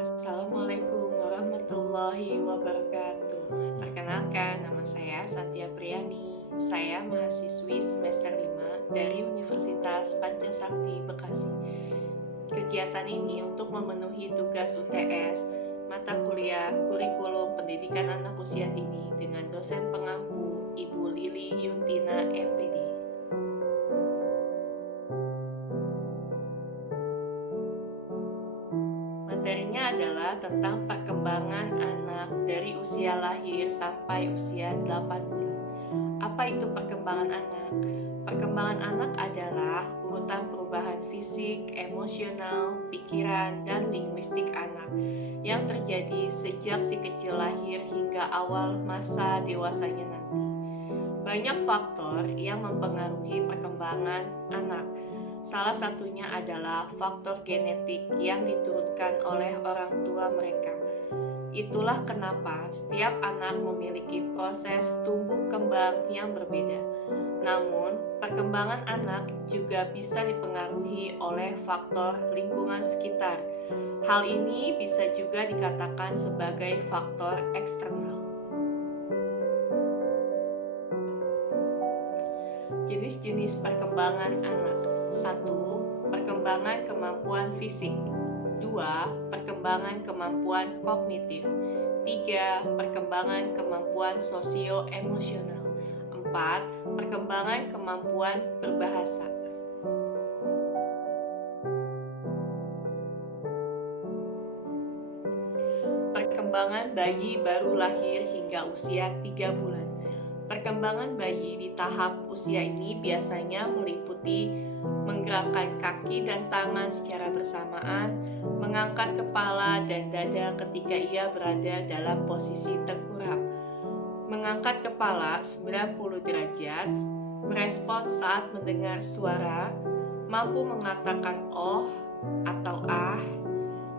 Assalamualaikum warahmatullahi wabarakatuh. Perkenalkan, nama saya Satya Priyani. Saya mahasiswi semester 5 dari Universitas Pancasakti Bekasi. Kegiatan ini untuk memenuhi tugas UTS, mata kuliah kurikulum pendidikan anak usia dini dengan dosen pengampu Ibu Lili Yuntina MPD. Materinya adalah tentang perkembangan anak dari usia lahir sampai usia 8 bulan. Apa itu perkembangan anak? Perkembangan anak adalah urutan perubahan fisik, emosional, pikiran, dan linguistik anak yang terjadi sejak si kecil lahir hingga awal masa dewasanya nanti. Banyak faktor yang mempengaruhi perkembangan anak. Salah satunya adalah faktor genetik yang diturunkan oleh orang tua mereka. Itulah kenapa setiap anak memiliki proses tumbuh kembang yang berbeda. Namun, perkembangan anak juga bisa dipengaruhi oleh faktor lingkungan sekitar. Hal ini bisa juga dikatakan sebagai faktor eksternal. Jenis-jenis perkembangan anak. 1. Perkembangan kemampuan fisik. 2. Perkembangan kemampuan kognitif. 3. Perkembangan kemampuan sosio-emosional. 4. Perkembangan kemampuan berbahasa. Perkembangan bayi baru lahir hingga usia 3 bulan. Perkembangan bayi di tahap usia ini biasanya meliputi menggerakkan kaki dan tangan secara bersamaan, mengangkat kepala dan dada ketika ia berada dalam posisi tengkurap, mengangkat kepala 90 derajat, merespons saat mendengar suara, mampu mengatakan oh atau ah,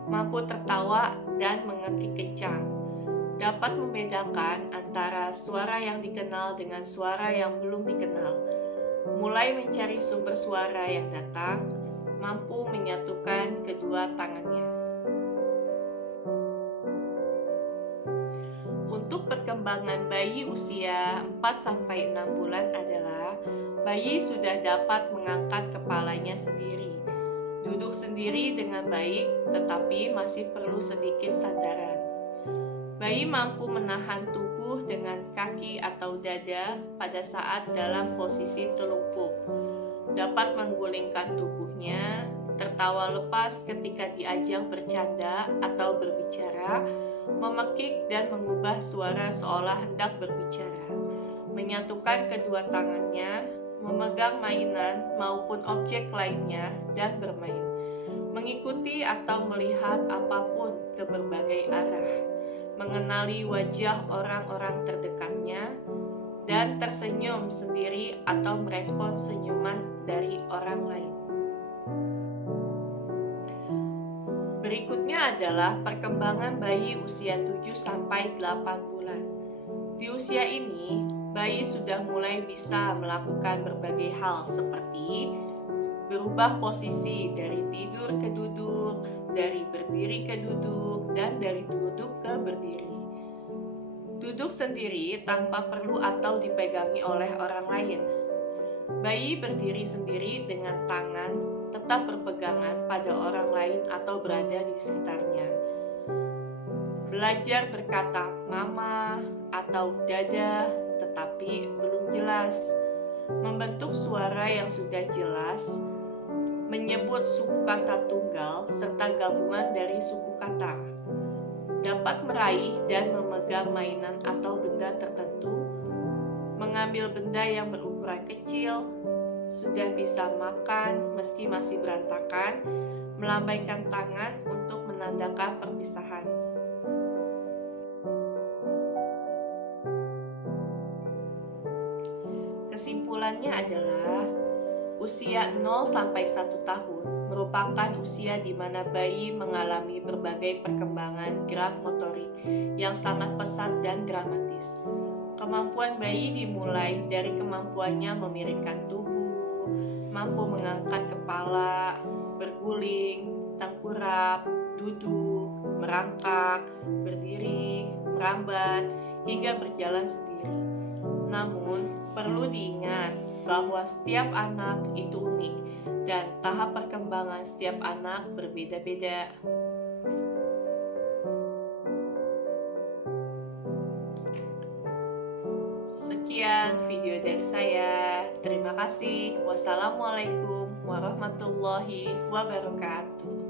mampu tertawa dan mengerti kencang, dapat membedakan antara suara yang dikenal dengan suara yang belum dikenal, mulai mencari sumber suara yang datang, mampu menyatukan kedua tangannya. Untuk perkembangan bayi usia 4-6 bulan adalah bayi sudah dapat mengangkat kepalanya sendiri, duduk sendiri dengan baik, tetapi masih perlu sedikit sandaran. Bayi mampu menahan tubuh dengan kaki atau dada pada saat dalam posisi telungkup, dapat menggulingkan tubuhnya, tertawa lepas ketika diajak bercanda atau berbicara, memekik dan mengubah suara seolah hendak berbicara, menyatukan kedua tangannya, memegang mainan maupun objek lainnya dan bermain, mengikuti atau melihat apapun ke berbagai arah, mengenali wajah orang-orang terdekatnya, dan tersenyum sendiri atau merespons senyuman dari orang lain. Berikutnya adalah perkembangan bayi usia 7-8 bulan. Di usia ini, bayi sudah mulai bisa melakukan berbagai hal seperti berubah posisi dari tidur ke duduk, dari berdiri ke duduk, dan dari duduk ke berdiri. Duduk sendiri tanpa perlu atau dipegangi oleh orang lain. Bayi berdiri sendiri dengan tangan tetap berpegangan pada orang lain atau berada di sekitarnya. Belajar berkata mama atau dada tetapi belum jelas. Membentuk suara yang sudah jelas, menyebut suku kata tunggal serta gabungan dari suku kata, dapat meraih dan memegang mainan atau benda tertentu, mengambil benda yang berukuran kecil, sudah bisa makan meski masih berantakan, melambaikan tangan untuk menandakan perpisahan. Kesimpulannya adalah usia 0-1 tahun merupakan usia di mana bayi mengalami berbagai perkembangan gerak motorik yang sangat pesat dan dramatis. Kemampuan bayi dimulai dari kemampuannya memiringkan tubuh, mampu mengangkat kepala, berguling, tengkurap, duduk, merangkak, berdiri, merambat, hingga berjalan sendiri. Namun, perlu diingat bahwa setiap anak itu unik dan tahap perkembangan setiap anak berbeda-beda. Sekian video dari saya. Terima kasih. Wassalamualaikum warahmatullahi wabarakatuh.